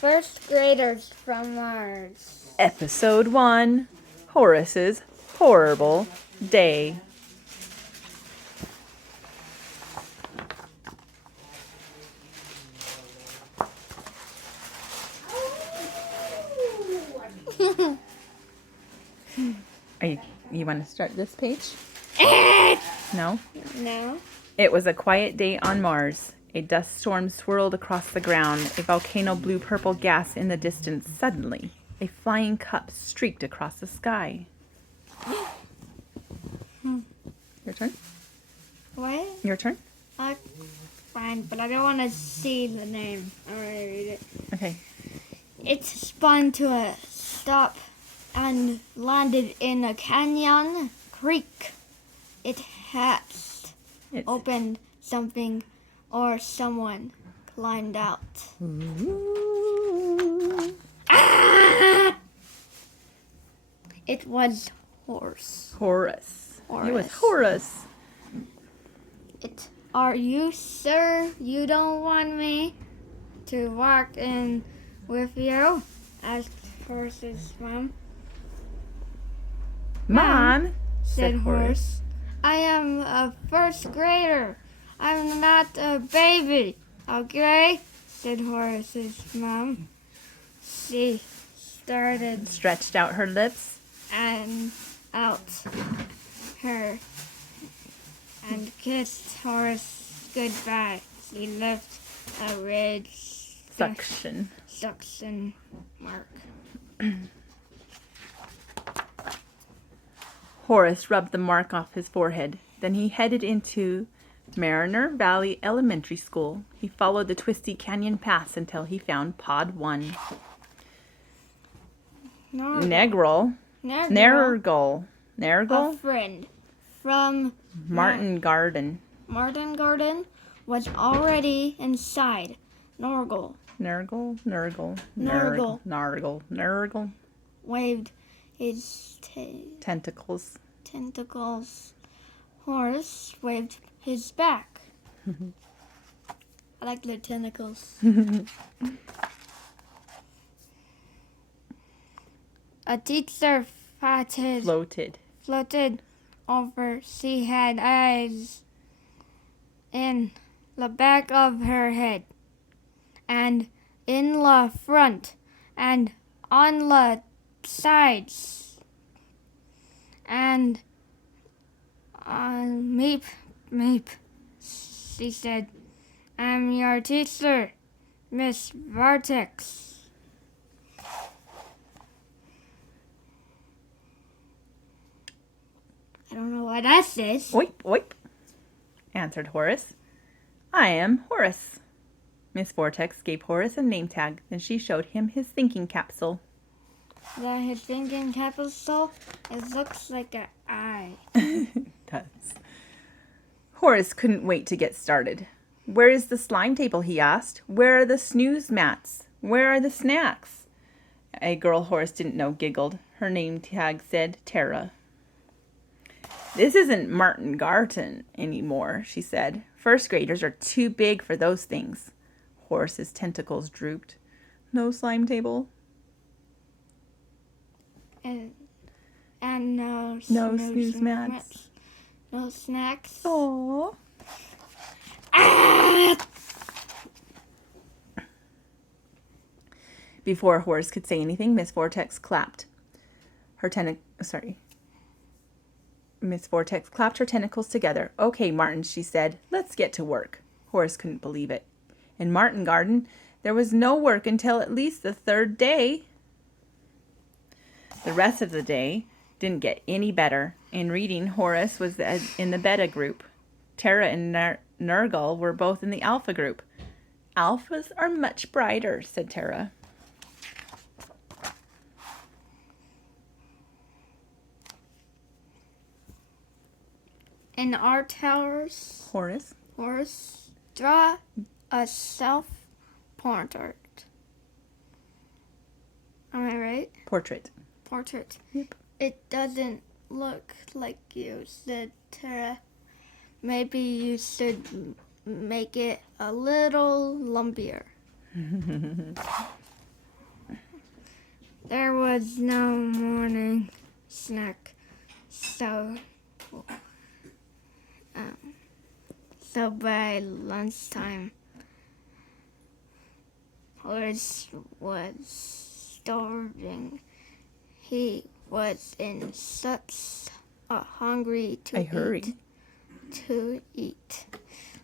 First graders from Mars. Episode 1, Horus's Horrible Day. You want to start this page? No? No. It was a quiet day on Mars. A dust storm swirled across the ground. A volcano blew purple gas in the distance. Suddenly, a flying cup streaked across the sky. Your turn? What? Your turn? Fine, but I don't want to see the name. I want to read it. Okay. It spun to a stop and landed in a canyon creek. It hatched, opened something, or someone climbed out. Ah! It was Horus. Horus. It was Horus. Are you sure you don't want me to walk in with you? Asked Horus's mom. Mom, said Horus. I am a first grader. I'm not a baby, okay? Said Horus's mom. She stretched out her lips and out her and kissed Horus goodbye. She left a red suction mark. Horus rubbed the mark off his forehead. Then he headed into Mariner Valley Elementary School. He followed the twisty canyon paths until he found Pod 1. Nergal. A friend from Martin Garden. Martin Garden was already inside. Nergal waved his tentacles. Horus waved his back. I like the tentacles. A teacher floated over. She had eyes in the back of her head, and in the front, and on the sides, and meep, meep, she said. I'm your teacher, Miss Vortex. I don't know what that says. Oip, oip, answered Horus. I am Horus. Miss Vortex gave Horus a name tag, then she showed him his thinking capsule. His thinking capsule? It looks like an eye. It does. Horus couldn't wait to get started. Where is the slime table, he asked. Where are the snooze mats? Where are the snacks? A girl Horus didn't know giggled. Her name tag said Tara. This isn't Martin Garden anymore, she said. First graders are too big for those things. Horus's tentacles drooped. No slime table. And no snooze mats. No snacks. Aww. Ah! Before Horus could say anything, Miss Vortex clapped. Miss Vortex clapped her tentacles together. Okay, Martin, she said. Let's get to work. Horus couldn't believe it. In Martin Garden, there was no work until at least the third day. The rest of the day didn't get any better. In reading, Horus was in the beta group. Tara and Nergal were both in the alpha group. Alphas are much brighter, said Tara. In our towers, Horus, draw a self-portrait. Am I right? Portrait. Yep. It doesn't look like you, said Tara. Maybe you should make it a little lumpier. There was no morning snack, so by lunchtime, Horus was starving. He was in such a hungry to eat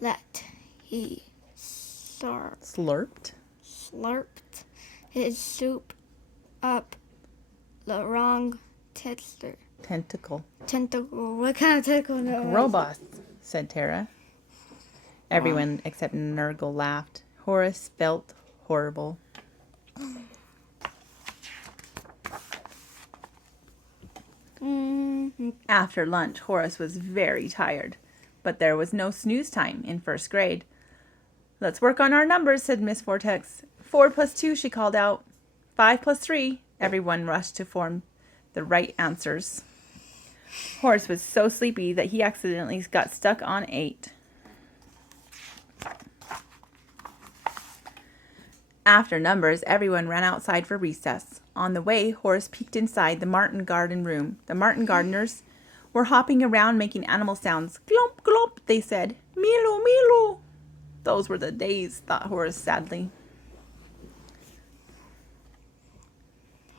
that he slurped his soup up the wrong Tentacle. What kind of tentacle? Robots, said Tara. Everyone except Nurgle laughed. Horus felt horrible. After lunch, Horus was very tired, but there was no snooze time in first grade. Let's work on our numbers, said Miss Vortex. 4 plus 2, she called out. 5 plus 3. Everyone rushed to form the right answers. Horus was so sleepy that he accidentally got stuck on 8. After numbers, everyone ran outside for recess. On the way, Horus peeked inside the Martin garden room. The Martin gardeners were hopping around making animal sounds. Glomp, glomp, they said. Milo, milo. Those were the days, thought Horus sadly.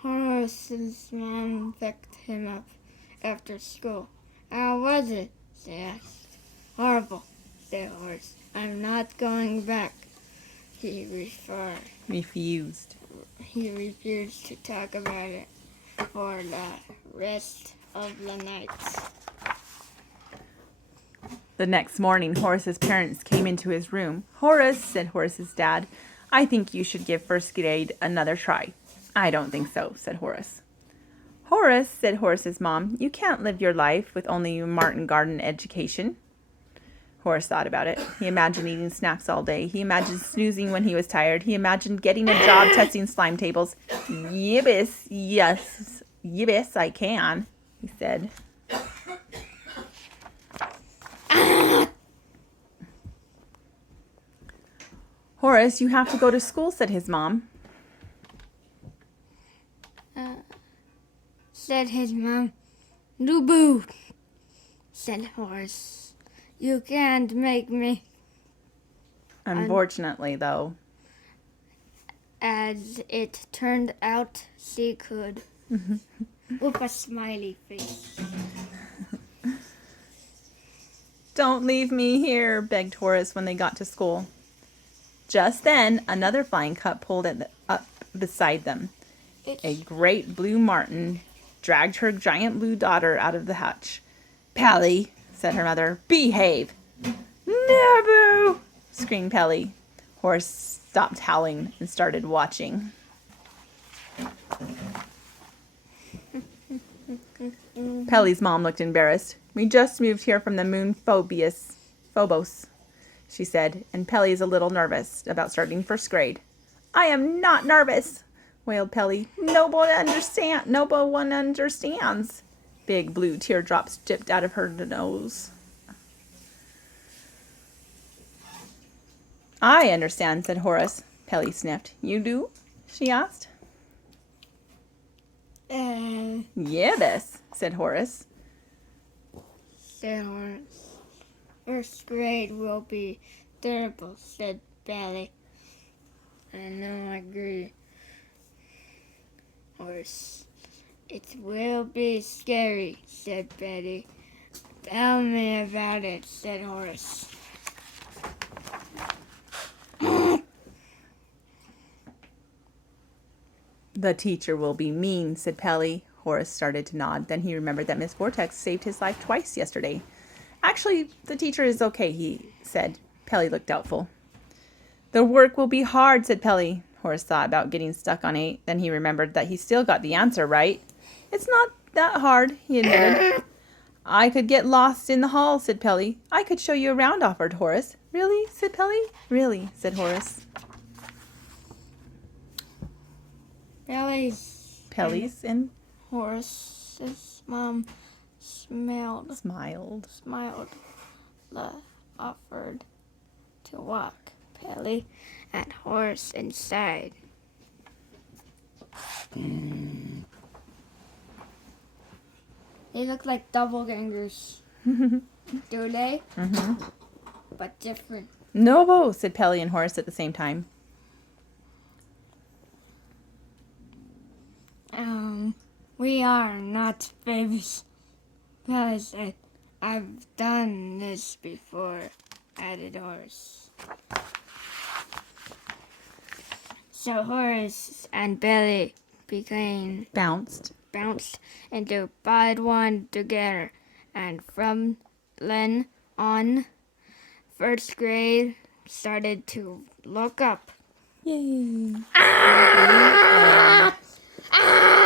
Horus's mom picked him up after school. How was it? She asked. Horrible, said Horus. I'm not going back. He refused. He refused to talk about it for the rest of the night. The next morning, Horus's parents came into his room. Horus, said Horus's dad, I think you should give first grade another try. I don't think so, said Horus. Horus, said Horus's mom, you can't live your life with only a Martin Garden education. Horus thought about it. He imagined eating snacks all day. He imagined snoozing when he was tired. He imagined getting a job testing slime tables. Yibbis, yes, yibbis, I can, he said. Horus, you have to go to school, said his mom. Said his mom. No-boo, said Horus. You can't make me. Unfortunately, though. As it turned out, she could. With a smiley face. Don't leave me here, begged Horus when they got to school. Just then, another flying cup pulled up beside them. A great blue martin dragged her giant blue daughter out of the hutch. Pelly, said her mother, behave. No, screamed Pelly. Horus stopped howling and started watching. Pelly's mom looked embarrassed. We just moved here from the moon Phobos, she said, and Pelly is a little nervous about starting first grade. I am not nervous, wailed Pelly. No one understands. Big blue teardrops dripped out of her nose. I understand, said Horus. Pelly sniffed. You do? She asked. Yes, said Horus. Said Horus. First grade will be terrible, said Pelly. I know, I agree. Horus. It will be scary, said Betty. Tell me about it, said Horus. The teacher will be mean, said Pelly. Horus started to nod. Then he remembered that Miss Vortex saved his life twice yesterday. Actually, the teacher is okay, he said. Pelly looked doubtful. The work will be hard, said Pelly. Horus thought about getting stuck on 8. Then he remembered that he still got the answer right. It's not that hard, he admitted. I could get lost in the hall, said Pelly. I could show you around, offered Horus. Really, said Pelly. Really, said Horus. Pelly's and Horus's mom smiled. Offered to walk Pelly and Horus inside. They look like doppelgangers. Do they? Mm-hmm. But different. No, said Pelly and Horace at the same time. We are not babies. Pelly said, I've done this before, added Horus. So Horace and Billy Bounced. bounced into Pod One together, and from then on, first grade started to look up. Yay. Ah! Ah!